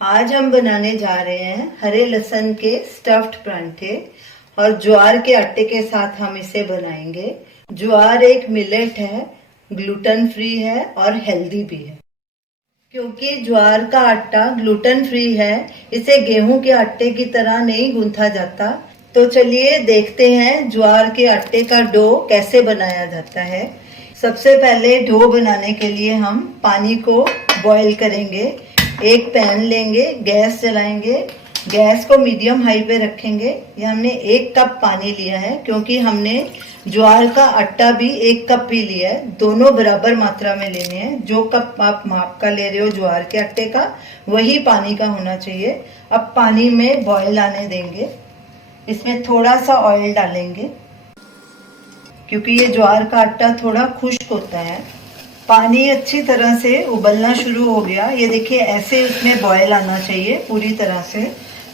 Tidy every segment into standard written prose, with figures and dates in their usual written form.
आज हम बनाने जा रहे हैं हरे लहसुन के स्टफ्ड परांठे और ज्वार के आटे के साथ हम इसे बनाएंगे। ज्वार एक मिलेट है, ग्लूटेन फ्री है और हेल्दी भी है। क्योंकि ज्वार का आटा ग्लूटेन फ्री है, इसे गेहूं के आटे की तरह नहीं गूंथा जाता। तो चलिए देखते हैं ज्वार के आटे का डो कैसे बनाया जाता है। सबसे पहले डो बनाने के लिए हम पानी को बॉईल करेंगे। एक पैन लेंगे, गैस जलाएंगे, गैस को मीडियम हाई पे रखेंगे। ये हमने 1 कप पानी लिया है, क्योंकि हमने ज्वार का आटा भी 1 कप ही लिया है। दोनों बराबर मात्रा में लेने हैं। जो कप आप माप का ले रहे हो ज्वार के आटे का, वही पानी का होना चाहिए। अब पानी में बॉईल आने देंगे। इसमें थोड़ा सा ऑयल डालेंगे, क्योंकि ये ज्वार का आटा थोड़ा खुश्क होता है। पानी अच्छी तरह से उबलना शुरू हो गया। ये देखिए, ऐसे इसमें बॉयल आना चाहिए पूरी तरह से।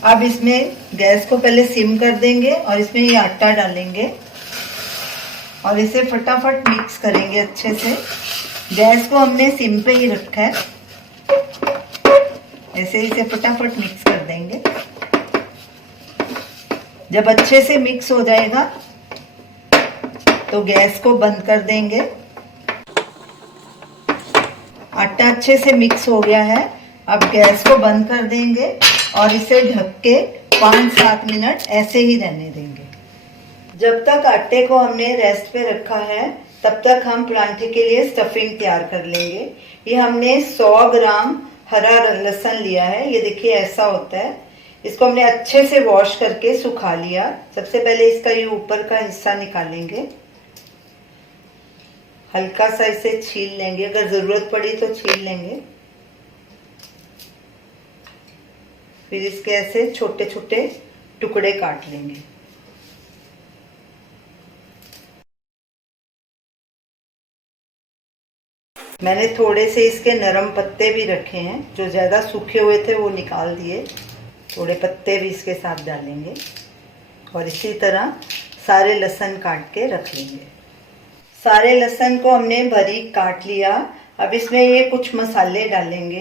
अब इसमें गैस को पहले सिम कर देंगे और इसमें ये आटा डालेंगे और इसे फटाफट मिक्स करेंगे अच्छे से। गैस को हमने सिम पे ही रखा है। ऐसे इसे फटाफट मिक्स कर देंगे। जब अच्छे से मिक्स हो जाएगा तो गैस को बंद कर देंगे। आटा अच्छे से मिक्स हो गया है। अब गैस को बंद कर देंगे और इसे ढक के 5-7 मिनट ऐसे ही रहने देंगे। जब तक आटे को हमने रेस्ट पे रखा है, तब तक हम परांठे के लिए स्टफिंग तैयार कर लेंगे। ये हमने 100 ग्राम हरा लहसुन लिया है। ये देखिए, ऐसा होता है। इसको हमने अच्छे से वॉश करके सुखा लिया। सबसे पहले इसका ये ऊपर का हिस्सा निकालेंगे। हल्का सा इसे छील लेंगे, अगर जरूरत पड़ी तो छील लेंगे। फिर इसके ऐसे छोटे छोटे टुकड़े काट लेंगे। मैंने थोड़े से इसके नरम पत्ते भी रखे हैं। जो ज्यादा सूखे हुए थे वो निकाल दिए। थोड़े पत्ते भी इसके साथ डालेंगे और इसी तरह सारे लहसुन काट के रख लेंगे। सारे लहसुन को हमने बारीक काट लिया। अब इसमें ये कुछ मसाले डालेंगे।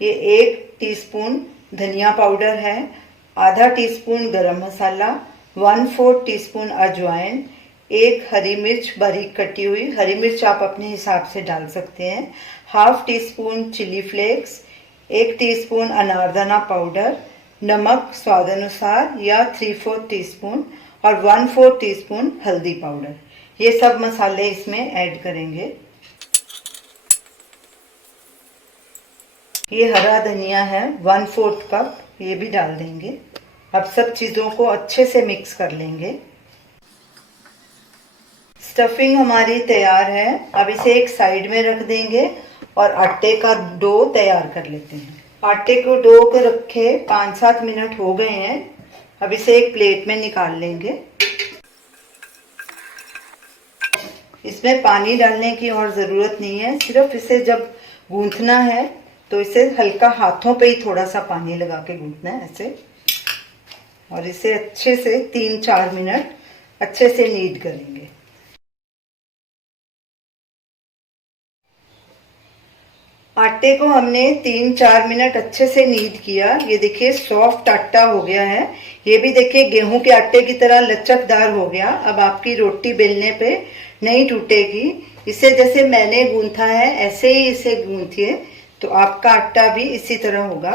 ये 1 टीस्पून धनिया पाउडर है, आधा टीस्पून गरम मसाला, 1/4 टीस्पून अजवाइन, 1 हरी मिर्च बारीक कटी हुई। हरी मिर्च आप अपने हिसाब से डाल सकते हैं। 1/2 टीस्पून चिली फ्लेक्स, 1 टीस्पून अनारदाना पाउडर, नमक स्वाद अनुसार या 3/4 टीस्पून और 1/4 टीस्पून हल्दी पाउडर। ये सब मसाले इसमें ऐड करेंगे। ये हरा धनिया है 1/4 कप, ये भी डाल देंगे। अब सब चीजों को अच्छे से मिक्स कर लेंगे। स्टफिंग हमारी तैयार है। अब इसे एक साइड में रख देंगे और आटे का डो तैयार कर लेते हैं। आटे को डो को रखे 5-7 मिनट हो गए हैं। अब इसे एक प्लेट में निकाल लेंगे। इसमें पानी डालने की और ज़रूरत नहीं है। सिर्फ इसे जब गूंथना है तो इसे हल्का हाथों पे ही थोड़ा सा पानी लगा के गूंथना है ऐसे। और इसे अच्छे से 3-4 मिनट अच्छे से नीड करेंगे। आटे को हमने 3-4 मिनट अच्छे से नीड किया। ये देखिए, सॉफ्ट आटा हो गया है। ये भी देखिए, गेहूं के आटे की तरह लचकदार हो गया। अब आपकी रोटी बेलने पे नहीं टूटेगी। इसे जैसे मैंने गूंथा है ऐसे ही इसे गूंथिए, तो आपका आटा भी इसी तरह होगा।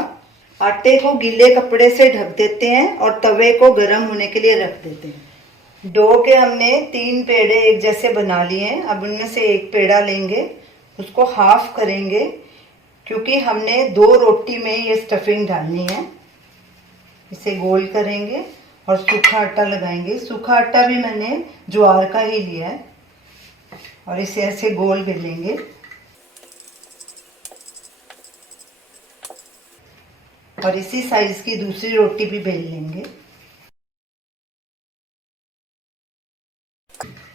आटे को गीले कपड़े से ढक देते हैं और तवे को गर्म होने के लिए रख देते हैं। डो के हमने 3 पेड़े एक जैसे बना लिए हैं। अब उनमें से एक पेड़ा लेंगे, उसको हाफ करेंगे, क्योंकि हमने 2 रोटी में ये स्टफिंग डालनी है। इसे गोल करेंगे और सूखा आटा लगाएंगे। सूखा आटा भी मैंने ज्वार का ही लिया है और इसे ऐसे गोल बेलेंगे। और इसी साइज की दूसरी रोटी भी बेल लेंगे।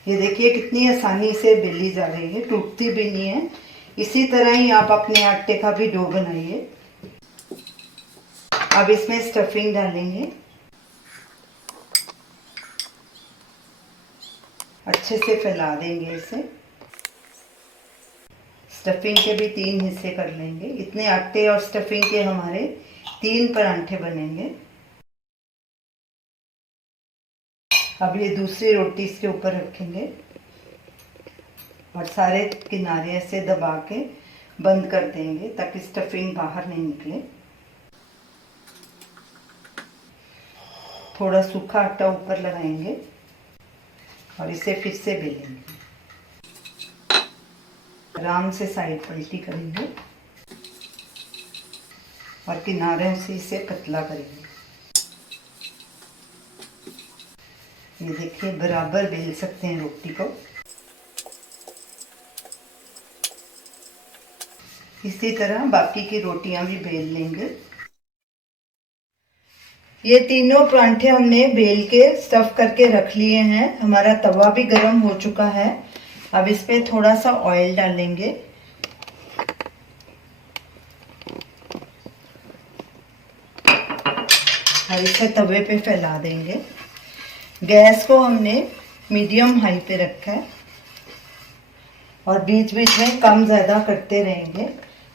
ये देखिए, कितनी आसानी से बेली जा रही है, टूटती भी नहीं है। इसी तरह ही आप अपने आटे का भी डो बनाइए। अब इसमें स्टफिंग डालेंगे। अच्छे से फैला देंगे इसे। स्टफिंग के भी 3 हिस्से कर लेंगे। इतने आटे और स्टफिंग के हमारे 3 परांठे बनेंगे। अब ये दूसरी रोटी इसके ऊपर रखेंगे और सारे किनारे ऐसे दबा के बंद कर देंगे ताकि स्टफिंग बाहर नहीं निकले। थोड़ा सूखा आटा ऊपर लगाएंगे और इसे फिर से बेलेंगे। आराम से साइड पलटी करेंगे और किनारे से इसे पतला करेंगे। ये देखिए बराबर बेल सकते हैं रोटी को। इसी तरह बाकी की रोटियां भी बेल लेंगे। ये तीनों परांठे हमने बेल के स्टफ करके रख लिए हैं। हमारा तवा भी गर्म हो चुका है। अब इस पे थोड़ा सा ऑयल डालेंगे और इसे तवे पे फैला देंगे। गैस को हमने मीडियम हाई पे रखा है और बीच बीच में कम ज़्यादा करते रहेंगे।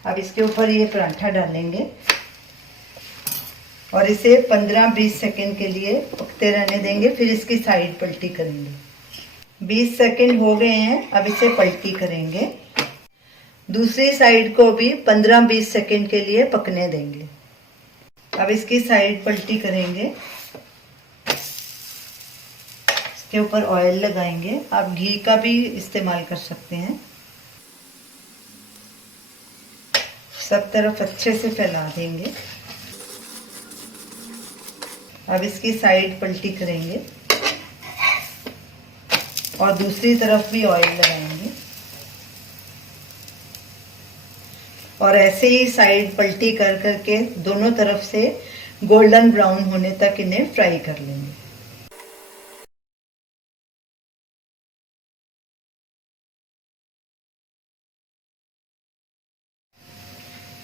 अब इसके ऊपर ये पराठा डालेंगे और इसे 15-20 सेकंड के लिए पकते रहने देंगे। फिर इसकी साइड पलटी करेंगे। 20 सेकंड हो गए हैं। अब इसे पलटी करेंगे। दूसरी साइड को भी 15-20 सेकंड के लिए पकने देंगे। अब इसकी साइड पलटी करेंगे। इसके ऊपर ऑयल लगाएंगे। आप घी का भी इस्तेमाल कर सकते हैं। सब तरफ अच्छे से फैला देंगे। अब इसकी साइड पलटी करेंगे और दूसरी तरफ भी ऑयल लगाएंगे और ऐसे ही साइड पलटी कर करके दोनों तरफ से गोल्डन ब्राउन होने तक इन्हें फ्राई कर लेंगे।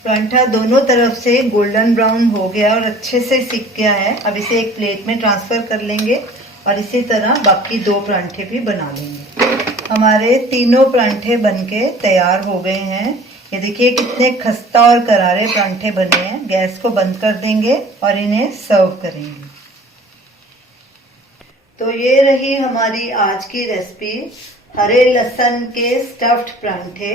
परांठा दोनों तरफ से गोल्डन ब्राउन हो गया और अच्छे से सिक गया है। अब इसे एक प्लेट में ट्रांसफर कर लेंगे और इसी तरह बाकी 2 परांठे भी बना लेंगे। हमारे तीनों परांठे बनके तैयार हो गए हैं। ये देखिए कितने खस्ता और करारे परांठे बने हैं। गैस को बंद कर देंगे और इन्हें सर्व करेंगे। तो ये रही हमारी आज की रेसिपी, हरे लहसुन के स्टफ्ड परांठे।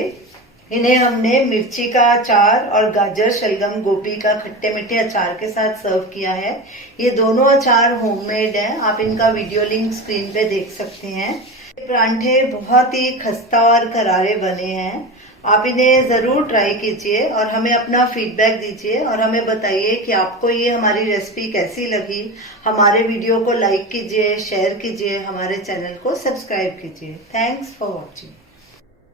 इन्हें हमने मिर्ची का अचार और गाजर शलगम गोभी का खट्टे मीठे अचार के साथ सर्व किया है। ये दोनों अचार होममेड हैं। आप इनका वीडियो लिंक स्क्रीन पे देख सकते हैं। परांठे बहुत ही खस्ता और करारे बने हैं। आप इन्हें जरूर ट्राई कीजिए और हमें अपना फीडबैक दीजिए और हमें बताइए कि आपको ये हमारी रेसिपी कैसी लगी। हमारे वीडियो को लाइक कीजिए, शेयर कीजिए, हमारे चैनल को सब्सक्राइब कीजिए। Thanks for watching.